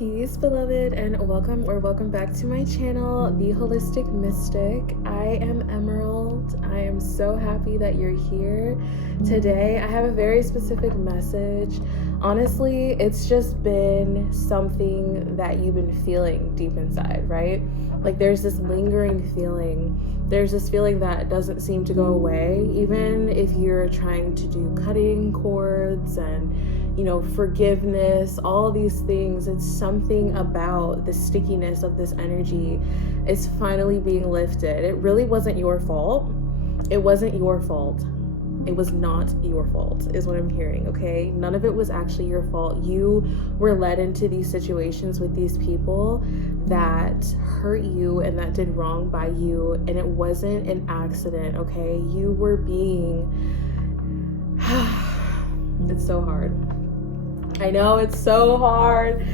Peace, beloved, and welcome back to my channel, The Holistic Mystic. I am Emerald. I am so happy that you're here. Today, I have a very specific message. Honestly, it's just been something that you've been feeling deep inside, right? Like there's this lingering feeling. There's this feeling that doesn't seem to go away, even if you're trying to do cutting cords and forgiveness, all these things. It's something about the stickiness of this energy is finally being lifted. It really wasn't your fault. It wasn't your fault. It was not your fault, is what I'm hearing, okay? None of it was actually your fault. You were led into these situations with these people that hurt you and that did wrong by you, and it wasn't an accident, okay? You were being... It's so hard. I know it's so hard,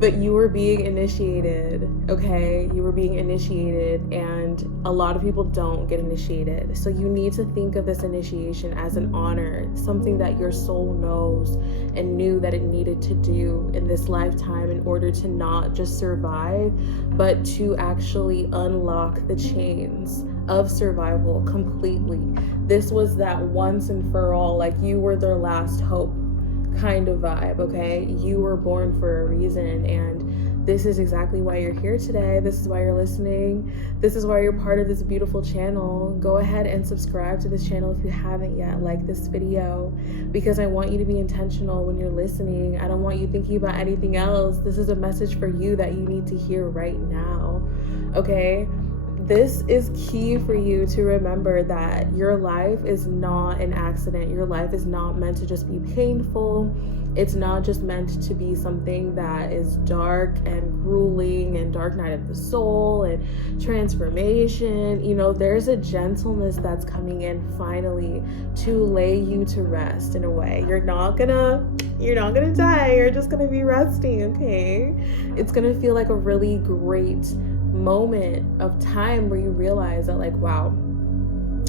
but you were being initiated, okay? You were being initiated, and a lot of people don't get initiated. So you need to think of this initiation as an honor, something that your soul knows and knew that it needed to do in this lifetime in order to not just survive, but to actually unlock the chains of survival completely. This was that once and for all, like you were their last hope kind of vibe, okay? You were born for a reason, and this is exactly why you're here today. This is why you're listening. This is why you're part of this beautiful channel. Go ahead and subscribe to this channel if you haven't yet. Like this video, because I want you to be intentional when you're listening. I don't want you thinking about anything else. This is a message for you that you need to hear right now, okay? This is key for you to remember that your life is not an accident. Your life is not meant to just be painful. It's not just meant to be something that is dark and grueling and dark night of the soul and transformation. There's a gentleness that's coming in finally to lay you to rest in a way. You're not gonna die. You're just gonna be resting, okay? It's gonna feel like a really great moment of time where you realize that, like, wow,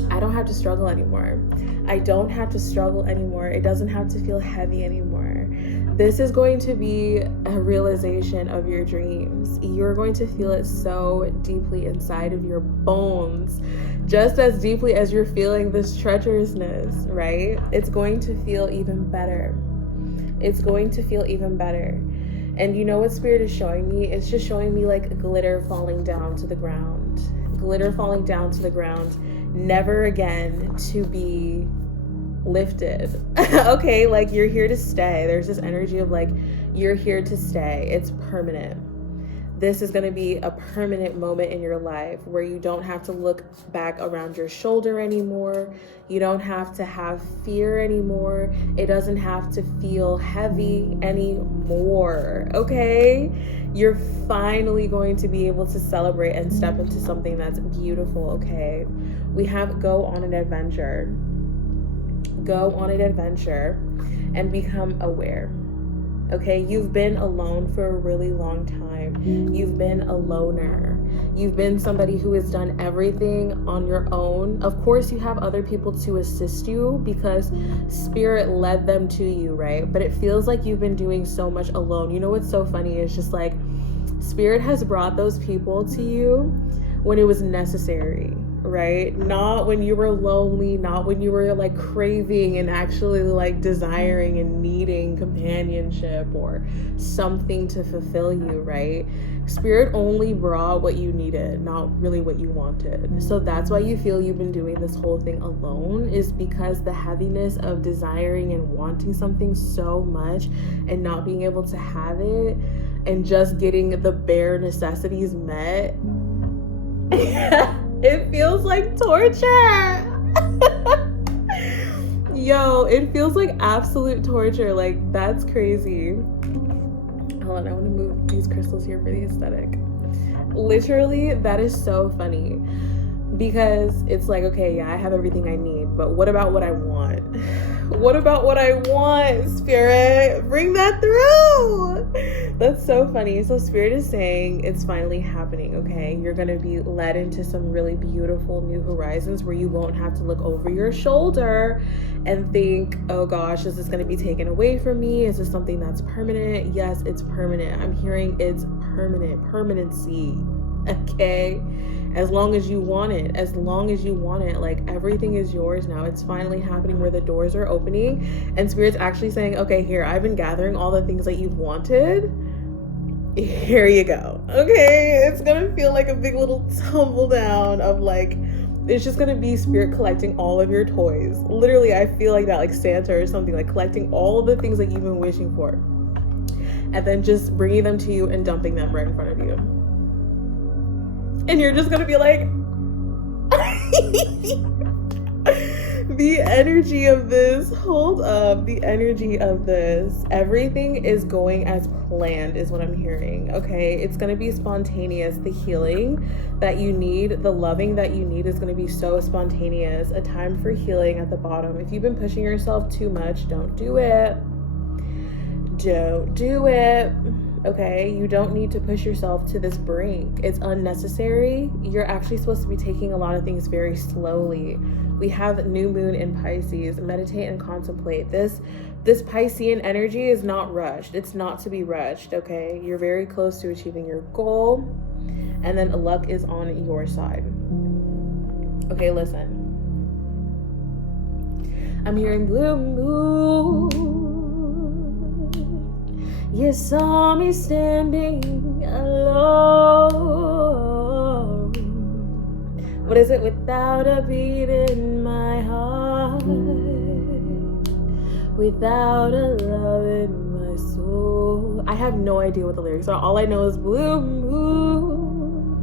I don't have to struggle anymore. I don't have to struggle anymore. It doesn't have to feel heavy anymore. This is going to be a realization of your dreams. You're going to feel it so deeply inside of your bones, just as deeply as you're feeling this treacherousness, right? It's going to feel even better. It's going to feel even better. And you know what Spirit is showing me? It's just showing me like glitter falling down to the ground. Glitter falling down to the ground, never again to be lifted. Okay, like you're here to stay. There's this energy of like, you're here to stay. It's permanent. This is going to be a permanent moment in your life where you don't have to look back around your shoulder anymore. You don't have to have fear anymore. It doesn't have to feel heavy anymore, okay? You're finally going to be able to celebrate and step into something that's beautiful, okay? We have go on an adventure. Go on an adventure and become aware. Okay, you've been alone for a really long time. You've been a loner. You've been somebody who has done everything on your own. Of course, you have other people to assist you because Spirit led them to you, right? But it feels like you've been doing so much alone. You know what's so funny? It's just like Spirit has brought those people to you when it was necessary, right? Not when you were lonely, not when you were like craving and actually like desiring and needing companionship or something to fulfill you, right? Spirit only brought what you needed, not really what you wanted. So that's why you feel you've been doing this whole thing alone, is because the heaviness of desiring and wanting something so much and not being able to have it and just getting the bare necessities met. It feels like torture. Yo, it feels like absolute torture. Like, that's crazy. Hold on, I want to move these crystals here for the aesthetic. Literally, that is so funny. Because it's like, okay, yeah, I have everything I need, but what about what I want? What about what I want, Spirit? Bring that through. That's so funny. So Spirit is saying it's finally happening, okay? You're going to be led into some really beautiful new horizons where you won't have to look over your shoulder and think, oh gosh, is this going to be taken away from me? Is this something that's permanent? Yes, it's permanent. I'm hearing it's permanent, permanency, okay? As long as you want it, like everything is yours now. It's finally happening where the doors are opening, and Spirit's actually saying, okay, here, I've been gathering all the things that you've wanted. Here you go. Okay, it's gonna feel like a big little tumble down of like, it's just gonna be Spirit collecting all of your toys. Literally, I feel like that, like Santa or something, like collecting all of the things that you've been wishing for, and then just bringing them to you and dumping them right in front of you. And you're just gonna be like, the energy of this, hold up, the energy of this, everything is going as planned is what I'm hearing, okay? It's gonna be spontaneous. The healing that you need, the loving that you need is gonna be so spontaneous. A time for healing at the bottom. If you've been pushing yourself too much, don't do it. Don't do it. Okay, you don't need to push yourself to this brink. It's unnecessary. You're actually supposed to be taking a lot of things very slowly. We have new moon in Pisces. Meditate and contemplate. This Piscean energy is not rushed. It's not to be rushed, okay? You're very close to achieving your goal, and then luck is on your side. Okay, listen. I'm hearing blue moon. You saw me standing alone. What is it? Without a beat in my heart, without a love in my soul. I have no idea what the lyrics are. All I know is blue moon.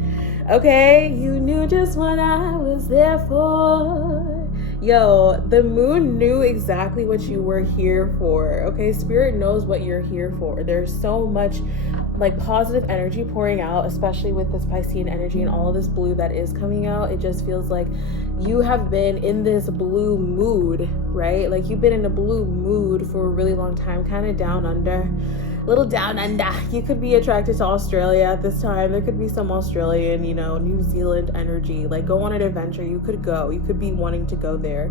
Okay, you knew just what I was there for. Yo, the moon knew exactly what you were here for, okay? Spirit knows what you're here for. There's so much like positive energy pouring out, especially with this Piscean energy and all of this blue that is coming out. It just feels like you have been in this blue mood, right? Like you've been in a blue mood for a really long time, kind of down under. Little down under. You could be attracted to Australia at this time. There could be some Australian, New Zealand energy. Like go on an adventure. You could go. You could be wanting to go there.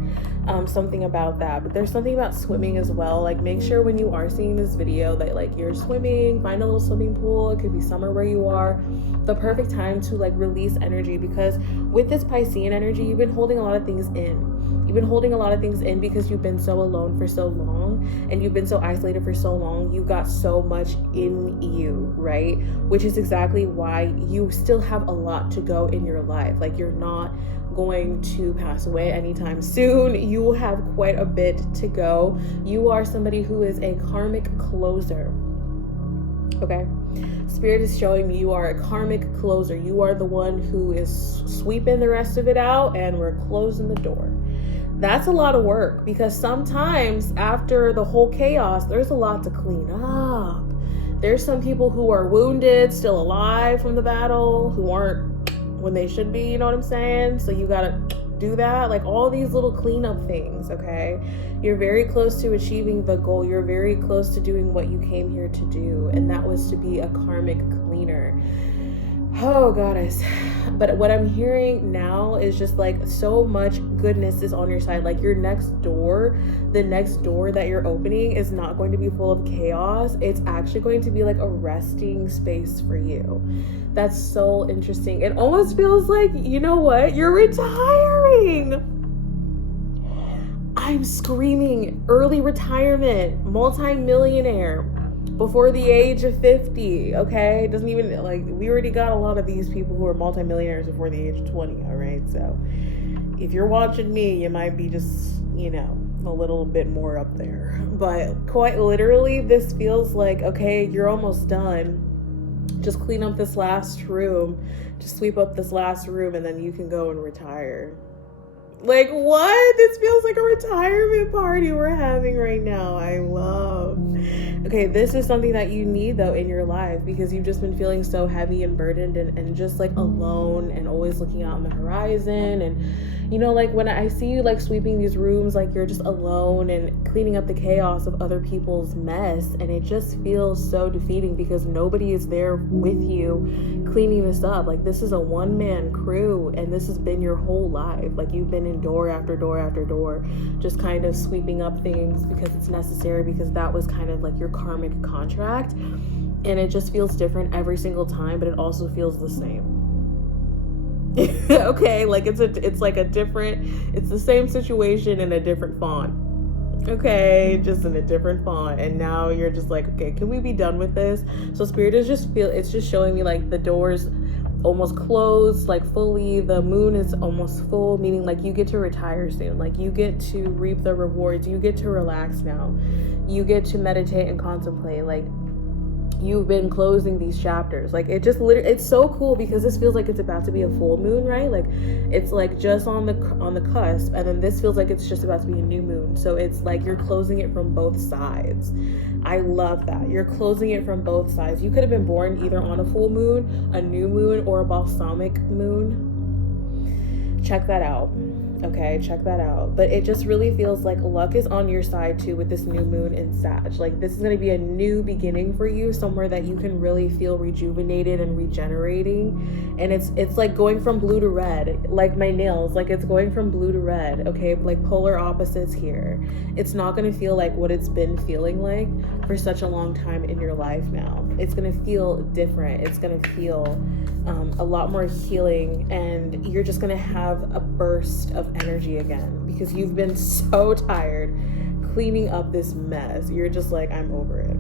Something about that. But there's something about swimming as well. Like make sure when you are seeing this video that like you're swimming, find a little swimming pool. It could be summer where you are. The perfect time to like release energy, because with this Piscean energy, you've been holding a lot of things in. You've been holding a lot of things in because you've been so alone for so long, and you've been so isolated for so long. You've got so much in you, right? Which is exactly why you still have a lot to go in your life. Like you're not going to pass away anytime soon. You have quite a bit to go. You are somebody who is a karmic closer. Okay? Spirit is showing me you are a karmic closer. You are the one who is sweeping the rest of it out, and we're closing the door. That's a lot of work, because sometimes after the whole chaos, there's a lot to clean up. There's some people who are wounded, still alive from the battle, who aren't when they should be, you know what I'm saying? So you gotta do that, like all these little cleanup things, okay? You're very close to achieving the goal. You're very close to doing what you came here to do, and that was to be a karmic cleaner. Oh, goddess. But what I'm hearing now is just like so much goodness is on your side. Like your next door, the next door that you're opening is not going to be full of chaos. It's actually going to be like a resting space for you. That's so interesting. It almost feels like, you know what? You're retiring. I'm screaming early retirement, multi-millionaire. Before the age of 50, okay? It doesn't even, like, we already got a lot of these people who are multimillionaires before the age of 20, all right? So if you're watching me, you might be just, a little bit more up there. But quite literally, this feels like, okay, you're almost done. Just clean up this last room. Just sweep up this last room, and then you can go and retire. Like, what? This feels like a retirement party we're having right now. I love. Okay, this is something that you need, though, in your life, because you've just been feeling so heavy and burdened and just, like, alone and always looking out on the horizon. And You know, like when I see you like sweeping these rooms, like you're just alone and cleaning up the chaos of other people's mess, and it just feels so defeating because nobody is there with you cleaning this up. Like this is a one-man crew, and this has been your whole life. Like you've been in door after door after door, just kind of sweeping up things because it's necessary, because that was kind of like your karmic contract. And it just feels different every single time, but it also feels the same. Okay, like it's the same situation in a different font. Okay, just in a different font. And now you're just like, okay, can we be done with this? So Spirit is it's just showing me like the doors almost closed, like fully. The moon is almost full, meaning like you get to retire soon. Like you get to reap the rewards. You get to relax now. You get to meditate and contemplate. Like you've been closing these chapters. Like it just literally, it's so cool because this feels like it's about to be a full moon, right? Like it's like just on the cusp, and then this feels like it's just about to be a new moon. So it's like you're closing it from both sides. I love that. You're closing it from both sides. You could have been born either on a full moon, a new moon, or a balsamic moon. Check that out. Okay, check that out. But it just really feels like luck is on your side too with this new moon in Sag. Like this is going to be a new beginning for you, somewhere that you can really feel rejuvenated and regenerating. And it's like going from blue to red, like my nails, like it's going from blue to red. Okay, like polar opposites here. It's not going to feel like what it's been feeling like for such a long time in your life now. It's going to feel different. It's going to feel a lot more healing, and you're just going to have a burst of energy again because you've been so tired cleaning up this mess. You're just like, I'm over it.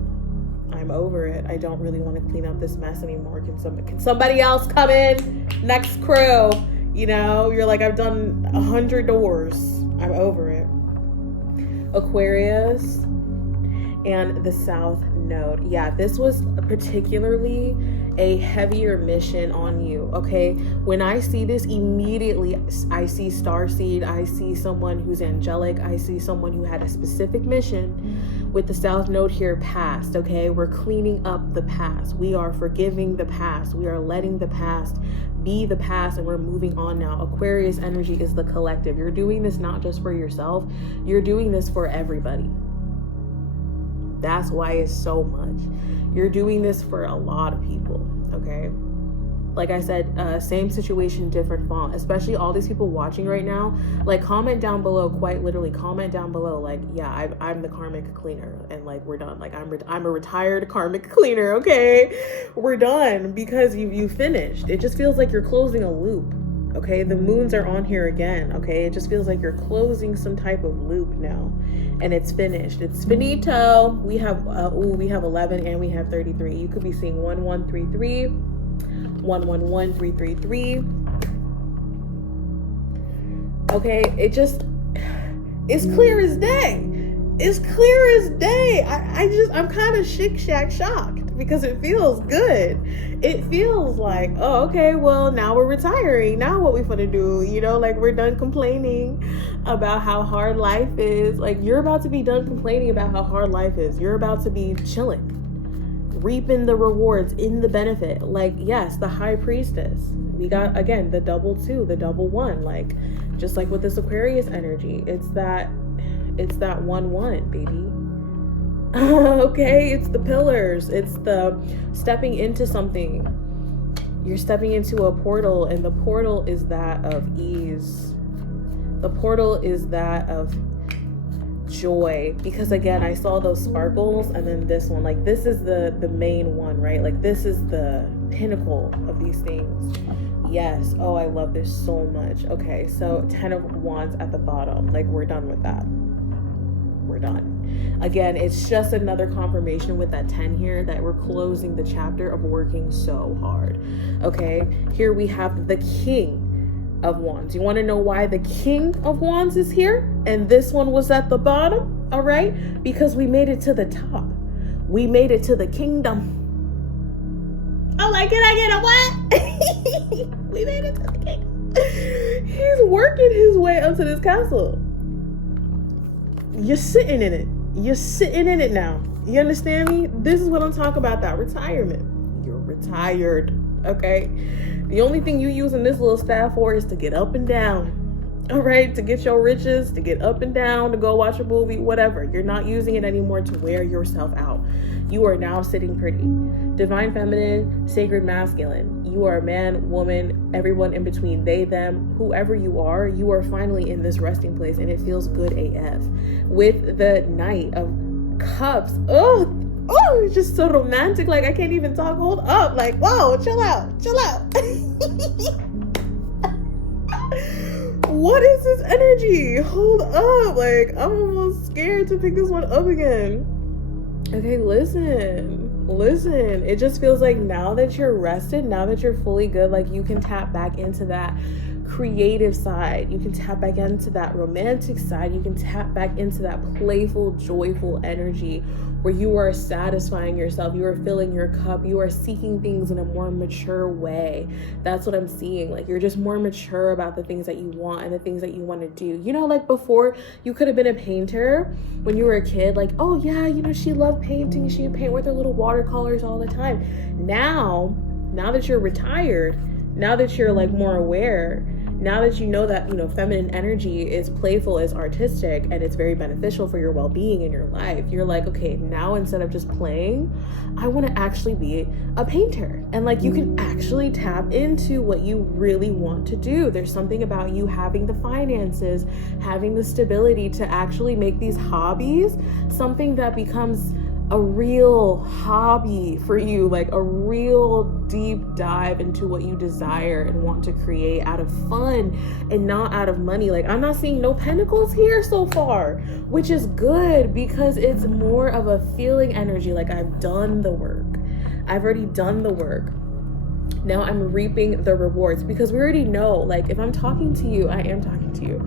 I'm over it. I don't really want to clean up this mess anymore. Can somebody else come in? Next crew. You know, you're like, I've done 100 doors. I'm over it. Aquarius and the South Node. Yeah, this was particularly a heavier mission on you, okay? When I see this, immediately I see starseed, I see someone who's angelic, I see someone who had a specific mission with the South Node here past, okay? We're cleaning up the past. We are forgiving the past. We are letting the past be the past, and we're moving on now. Aquarius energy is the collective. You're doing this not just for yourself, you're doing this for everybody. That's why it's so much. You're doing this for a lot of people, okay? Like I said, same situation, different font. Especially all these people watching right now, like comment down below, quite literally comment down below, like, yeah, I'm the karmic cleaner, and like we're done. Like I'm a retired karmic cleaner, okay? We're done because you finished. It just feels like you're closing a loop, okay? The moons are on here again, okay? It just feels like you're closing some type of loop now. And it's finished. It's finito. We have 11 and we have 33. You could be seeing 1133, 111333. Okay, it's clear as day. It's clear as day. I'm kind of shocked because it feels good. It feels like, oh, okay, well, now we're retiring. Now what we finna do? You know, like we're done complaining about how hard life is. Like you're about to be done complaining about how hard life is. You're about to be chilling, reaping the rewards in the benefit. Like, yes, the high priestess. We got, again, the double 2, the double 1. Like, just like with this Aquarius energy, it's that 1-1, baby. Okay, it's the pillars. It's the stepping into something. You're stepping into a portal, and the portal is that of ease. The portal is that of joy, because again, I saw those sparkles, and then this one, like this is the main one, right? Like this is the pinnacle of these things. Yes. Oh, I love this so much. Okay, so 10 of Wands at the bottom. Like we're done with that. We're done. Again, it's just another confirmation with that 10 here that we're closing the chapter of working so hard. Okay, here we have the King of Wands. You want to know why the King of Wands is here and this one was at the bottom? All right, because we made it to the top. We made it to the kingdom. Oh, like, can I get a what? We made it to the kingdom. He's working his way up to this castle. You're sitting in it. You're sitting in it now. You understand me? This is what I'm talking about, that retirement. You're retired, okay? The only thing you using this little staff for is to get up and down. all right, to get your riches, to get up and down, to go watch a movie, whatever. You're not using it anymore to wear yourself out. You are now sitting pretty. Divine feminine, sacred masculine. You are a man, woman, everyone in between, they, them, whoever you are finally in this resting place, and it feels good AF. With the Knight of Cups, it's just so romantic. Like, I can't even talk. Hold up. Like, whoa, chill out. What is this energy? Hold up. Like, I'm almost scared to pick this one up again. Okay, listen. It just feels like now that you're rested, now that you're fully good, like you can tap back into that creative side. You can tap back into that romantic side. You can tap back into that playful, joyful energy where you are satisfying yourself. You are filling your cup. You are seeking things in a more mature way. That's what I'm seeing. Like, you're just more mature about the things that you want and the things that you want to do. You know, like before, you could have been a painter when you were a kid. Like, oh yeah, you know, she loved painting. She would paint with her little watercolors all the time. Now that you're retired, now that you're like more aware, now that you know that, you know, feminine energy is playful, is artistic, and it's very beneficial for your well-being in your life, you're like, okay, now instead of just playing, I want to actually be a painter. And like, you can actually tap into what you really want to do. There's something about you having the finances, having the stability to actually make these hobbies something that becomes a real hobby for you, like a real deep dive into what you desire and want to create out of fun and not out of money. Like, I'm not seeing no pentacles here so far, which is good because it's more of a feeling energy. Like, I've done the work. I've already done the work. Now I'm reaping the rewards, because we already know, like, if I'm talking to you, I am talking to you.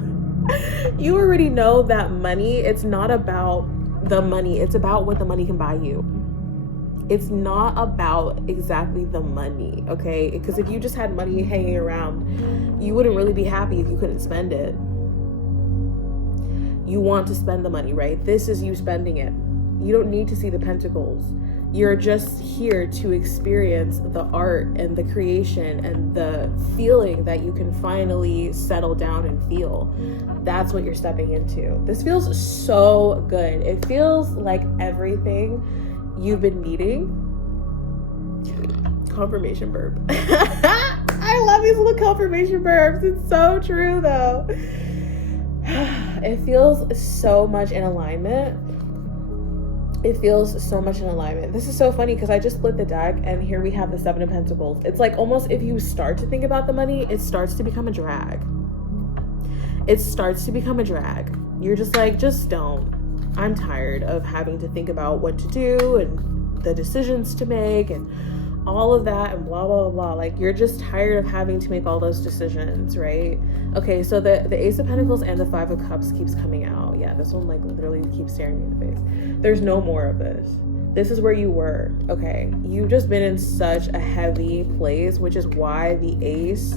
You already know that money, it's not about the money, it's about what the money can buy you. It's not about exactly the money, okay? Because if you just had money hanging around, you wouldn't really be happy if you couldn't spend it. You want to spend the money, right? This is you spending it. You don't need to see the pentacles. You're just here to experience the art and the creation and the feeling that you can finally settle down and feel. That's what you're stepping into. This feels so good. It feels like everything you've been needing. Confirmation burp. I love these little confirmation burps. It's so true though. It feels so much in alignment. It feels so much in alignment. This is so funny because I just split the deck and here we have the Seven of Pentacles. It's like almost if you start to think about the money, it starts to become a drag. It starts to become a drag. You're just like, just don't. I'm tired of having to think about what to do and the decisions to make and all of that and blah, blah, blah. Like, you're just tired of having to make all those decisions, right? Okay, so the Ace of Pentacles and the Five of Cups keeps coming out. Yeah, this one like literally keeps staring me in the face. There's no more of this. This is where you were, okay? You've just been in such a heavy place, which is why the Ace,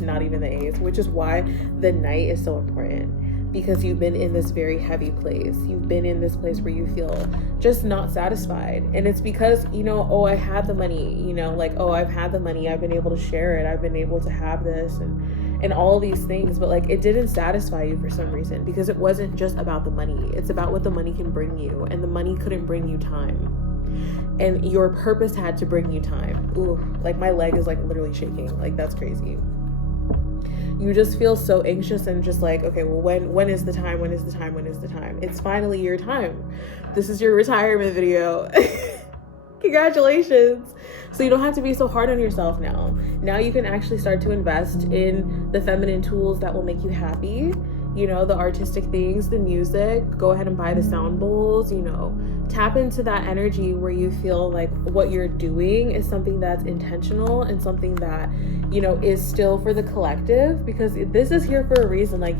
not even the Ace, which is why the Knight is so important. Because you've been in this very heavy place. You've been in this place where you feel just not satisfied. And it's because, you know, oh, I had the money, you know, like, oh, I've had the money. I've been able to share it. I've been able to have this and all these things. But like, it didn't satisfy you for some reason, because it wasn't just about the money. It's about what the money can bring you. And the money couldn't bring you time. And your purpose had to bring you time. Ooh, like my leg is like literally shaking. Like, that's crazy. You just feel so anxious and just like, okay, well, when is the time? When is the time? When is the time? It's finally your time. This is your retirement video. Congratulations. So you don't have to be so hard on yourself now. Now you can actually start to invest in the feminine tools that will make you happy. You know, the artistic things, the music. Go ahead and buy the sound bowls, you know. Tap into that energy where you feel like what you're doing is something that's intentional and something that, you know, is still for the collective, because this is here for a reason. Like,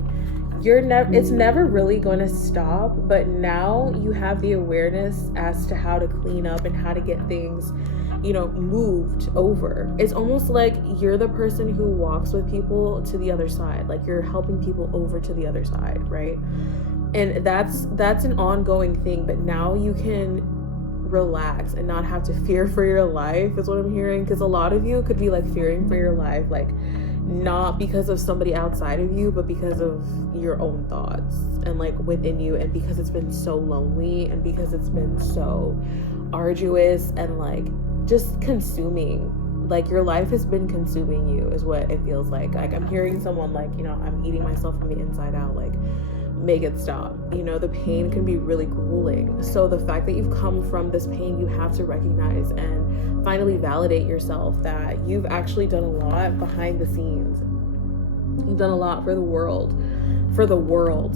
it's never really going to stop, but now you have the awareness as to how to clean up and how to get things, you know, moved over. It's almost like you're the person who walks with people to the other side. Like, you're helping people over to the other side, right? And that's an ongoing thing, but now you can relax and not have to fear for your life, is what I'm hearing. Because a lot of you could be like fearing for your life, like, not because of somebody outside of you, but because of your own thoughts and like within you, and because it's been so lonely and because it's been so arduous and like just consuming. Like your life has been consuming you is what it feels like. Like I'm hearing someone like, you know, I'm eating myself from the inside out, like make it stop. You know, the pain can be really grueling. So the fact that you've come from this pain, you have to recognize and finally validate yourself that you've actually done a lot behind the scenes. You've done a lot for the world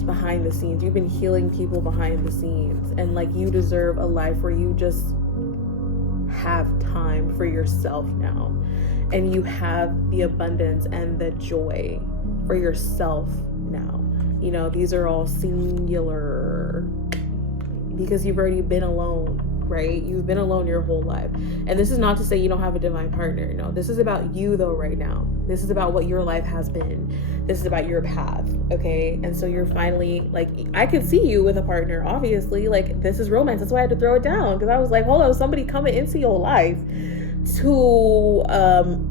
behind the scenes. You've been healing people behind the scenes, and like you deserve a life where you just have time for yourself now, and you have the abundance and the joy for yourself now. You know, these are all singular because you've already been alone, right? You've been alone your whole life. And this is not to say you don't have a divine partner. No, this is about you though right now. This is about what your life has been. This is about your path, okay? And so you're finally, like, I could see you with a partner, obviously. Like, this is romance. That's why I had to throw it down, because I was like, hold on, somebody coming into your life to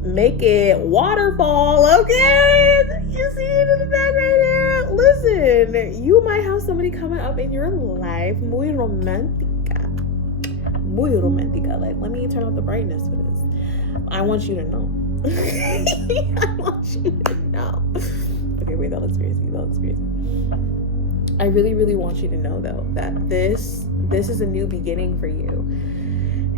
make it waterfall, okay? You see it in the back right there? Listen, you might have somebody coming up in your life, muy romantica. Like, let me turn off the brightness for this. I want you to know. I want you to know. Okay, wait, that looks crazy. I really, really want you to know though that this is a new beginning for you.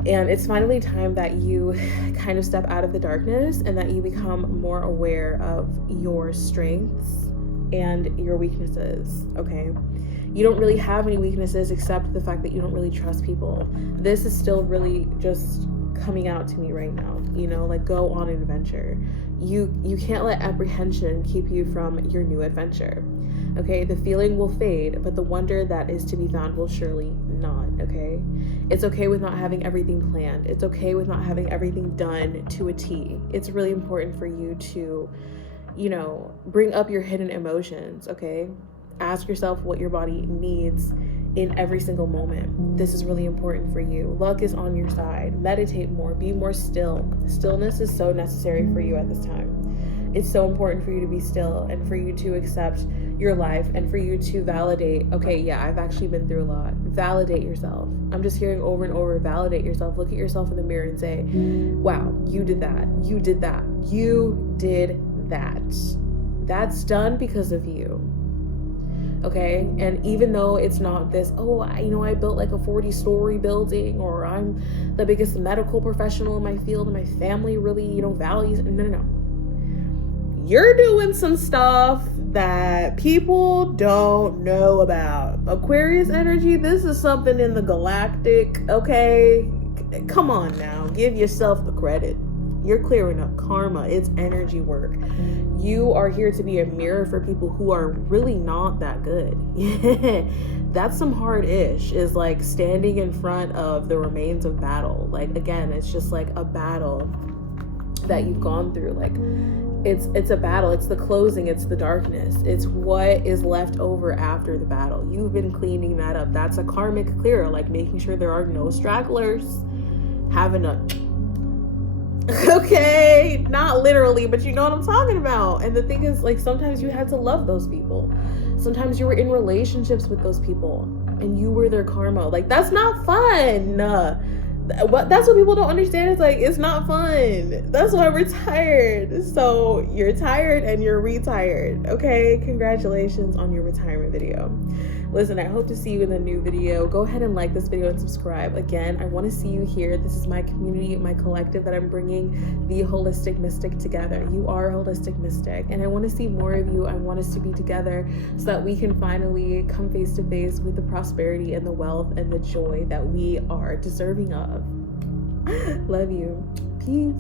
And it's finally time that you kind of step out of the darkness and that you become more aware of your strengths and your weaknesses, okay? You don't really have any weaknesses except the fact that you don't really trust people. This is still really just coming out to me right now, you know, like go on an adventure. You can't let apprehension keep you from your new adventure, okay? The feeling will fade, but the wonder that is to be found will surely not, okay? It's okay with not having everything planned. It's okay with not having everything done to a T. It's really important for you to, you know, bring up your hidden emotions, okay? Ask yourself what your body needs in every single moment. This is really important for you. Luck is on your side. Meditate more. Be more still. Stillness is so necessary for you at this time. It's so important for you to be still and for you to accept your life and for you to validate, okay, yeah, I've actually been through a lot. Validate yourself. I'm just hearing over and over, validate yourself. Look at yourself in the mirror and say, wow, you did that. You did that. You did that. That's done because of you. Okay, and even though it's not this, oh, I built like a 40-story building, or I'm the biggest medical professional in my field and my family really, values. No. You're doing some stuff that people don't know about. Aquarius energy, this is something in the galactic, okay? Come on now, give yourself the credit. You're clearing up karma. It's energy work. You are here to be a mirror for people who are really not that good. That's some hard ish, is like standing in front of the remains of battle. Like, again, it's just like a battle that you've gone through. Like, it's a battle. It's the closing. It's the darkness. It's what is left over after the battle. You've been cleaning that up. That's a karmic clear, like making sure there are no stragglers, having a okay, not literally, but you know what I'm talking about. And the thing is, like, sometimes you had to love those people. Sometimes you were in relationships with those people and you were their karma. Like, that's not fun. That's what people don't understand. It's like, it's not fun. That's why we're tired. So you're tired and you're retired. Okay, congratulations on your retirement video. Listen, I hope to see you in the new video. Go ahead and like this video and subscribe. Again, I want to see you here. This is my community, my collective that I'm bringing the holistic mystic together. You are a holistic mystic, and I want to see more of you. I want us to be together so that we can finally come face to face with the prosperity and the wealth and the joy that we are deserving of. Love you. Peace.